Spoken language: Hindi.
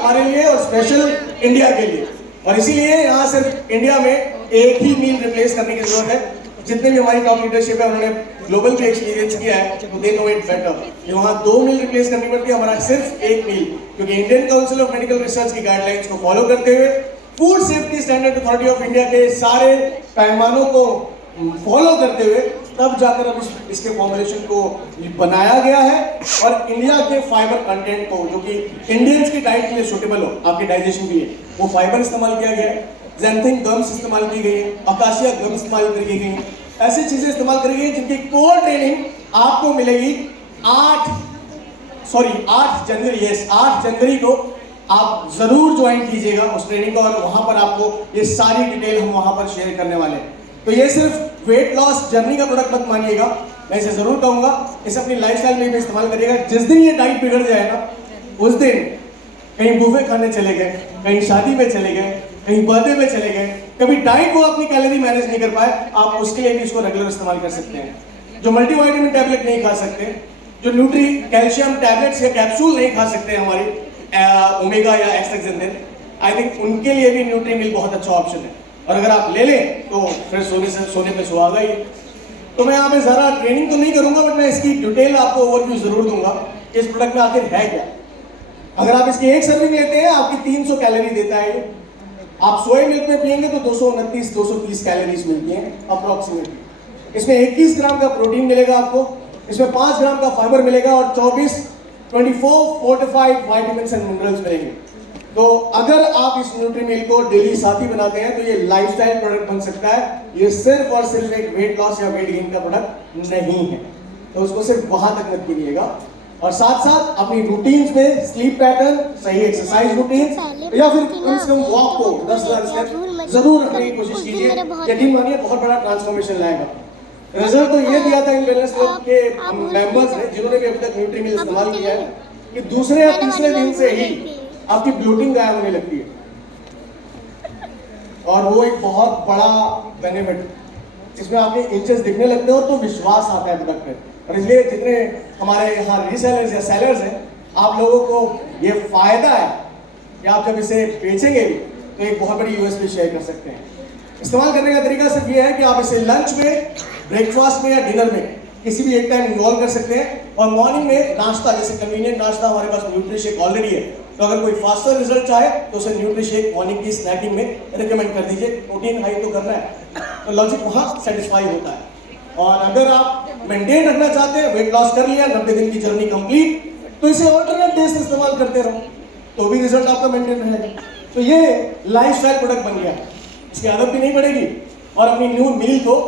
हमारे लिए और स्पेशल इंडिया के लिए, और इसीलिए यहाँ सिर्फ इंडिया में एक ही मील रिप्लेस करने की जरूरत है। जितने भी हमारी टॉप लीडरशिप है उन्होंने ग्लोबल भी एक्सपीरियंस किया है, तो दे नो इट बेटर। वहाँ 2 मील रिप्लेस करनी पड़ती है, हमारा सिर्फ 1 मील, क्योंकि Indian council of medical research की गाइडलाइंस को फॉलो करते हुए food safety standard authority of India के सारे पैमानों को फॉलो करते हुए तब जाकर अब इसके फॉर्मुलेशन को बनाया गया है, और इंडिया के फाइबर कंटेंट को, जो कि इंडियंस की डाइट के लिए सूटेबल हो, आपके डाइजेशन के लिए, वो फाइबर इस्तेमाल किया गया है। ज़ैंथिन गम्स इस्तेमाल की गई है, अकाशिया गम्स इस्तेमाल करी गई है, ऐसी चीजें इस्तेमाल करी गई जिनकी कोर ट्रेनिंग आपको मिलेगी 8 जनवरी, यस 8 जनवरी को आप जरूर ज्वाइन कीजिएगा उस ट्रेनिंग को, और वहां पर आपको ये सारी डिटेल हम वहां पर शेयर करने वाले हैं। तो ये सिर्फ वेट लॉस जर्नी का प्रोडक्ट मत मानिएगा, मैं इसे जरूर कहूंगा इसे अपनी लाइफस्टाइल में भी इस्तेमाल करिएगा। जिस दिन ये डाइट बिगड़ जाए ना, उस दिन कहीं बुफे खाने चले गए, कहीं शादी में चले गए, कहीं बर्थडे में चले गए, कभी डाइट को अपनी कैलोरी मैनेज नहीं कर पाए, आप उसके लिए भी इसको रेगुलर इस्तेमाल कर सकते हैं। जो मल्टीविटामिन टैबलेट नहीं खा सकते, जो न्यूट्री कैल्शियम टैबलेट्स या कैप्सूल नहीं खा सकते हमारी ओमेगा या एक्सजेंथिन, आई थिंक उनके लिए भी न्यूट्री मिल बहुत अच्छा ऑप्शन है, और अगर आप ले लें तो फिर सोने पे सुहागा ही। तो मैं यहाँ पे ज़्यादा ट्रेनिंग तो नहीं करूंगा, बट मैं इसकी डिटेल आपको ओवरव्यू जरूर दूंगा कि इस प्रोडक्ट में आखिर है क्या। अगर आप इसकी एक सर्विंग लेते हैं, आपकी 300 कैलोरी देता है। आप सोया मिल्क में पियेंगे तो 229-230 कैलोरीज मिलती हैं अप्रोक्सीमेटली। इसमें 21 ग्राम का प्रोटीन मिलेगा आपको, इसमें 5 ग्राम का फाइबर मिलेगा, और 24 फोर्टिफाइड विटामिन्स एंड मिनरल्स मिलेंगे। तो अगर आप इस न्यूट्री मिल को डेली साथी बनाते हैं तो ये लाइफस्टाइल प्रोडक्ट बन सकता है। ये सिर्फ और सिर्फ एक वेट लॉस या वेट गेन का प्रोडक्ट नहीं है, तो उसको सिर्फ वहां तक मत कीजिएगा। और साथ साथ अपनी रूटीन्स में स्लीप पैटर्न, सही एक्सरसाइज रूटीन, या फिर कम से कम वॉक को 10,000 स्टेप जरूर रखने की कोशिश कीजिए। यकीन मानिए बहुत बड़ा ट्रांसफॉर्मेशन लाएगा। रिजल्ट तो ये दिया था इन वेलनेस क्लब के मेंबर्स ने, जिन्होंने भी अभी तक न्यूट्री मिल इस्तेमाल किया है, कि दूसरे या तीसरे दिन से ही आपकी ब्लोटिंग गायब होने लगती है, और वो एक बहुत बड़ा बेनिफिट, इसमें आपके इंचेस दिखने लगते हो तो विश्वास आता है प्रोडक्ट पे। और इसलिए जितने हमारे यहाँ रीसेलर्स या सेलर्स हैं, आप लोगों को ये फायदा है कि आप जब इसे बेचेंगे तो एक बहुत बड़ी यूएसपी शेयर कर सकते हैं। इस्तेमाल करने का तरीका सिर्फ ये है कि आप इसे लंच में, ब्रेकफास्ट में या डिनर में किसी भी एक टाइम इन्वॉल्व कर सकते हैं, और मॉर्निंग में नाश्ता, जैसे कन्वीनियंट नाश्ता हमारे पास न्यूट्री शेक ऑलरेडी है, तो अगर कोई फास्टर रिजल्ट चाहे तो उसे न्यूट्री शेक मॉर्निंग की स्नैकिंग में रिकमेंड कर दीजिए। प्रोटीन हाई तो करना है, तो लॉजिक वहाँ सेटिस्फाई होता है। और अगर आप मेंटेन रखना चाहते हैं, वेट लॉस कर लिया, 90 दिन की जर्नी कंप्लीट, तो इसे ऑल्टरनेट डेज से इस्तेमाल करते रहो, तो भी रिजल्ट आपका मेंटेन रहेगा। तो ये लाइफस्टाइल प्रोडक्ट बन गया, इसकी आदत भी नहीं पड़ेगी, और अपनी न्यू मील को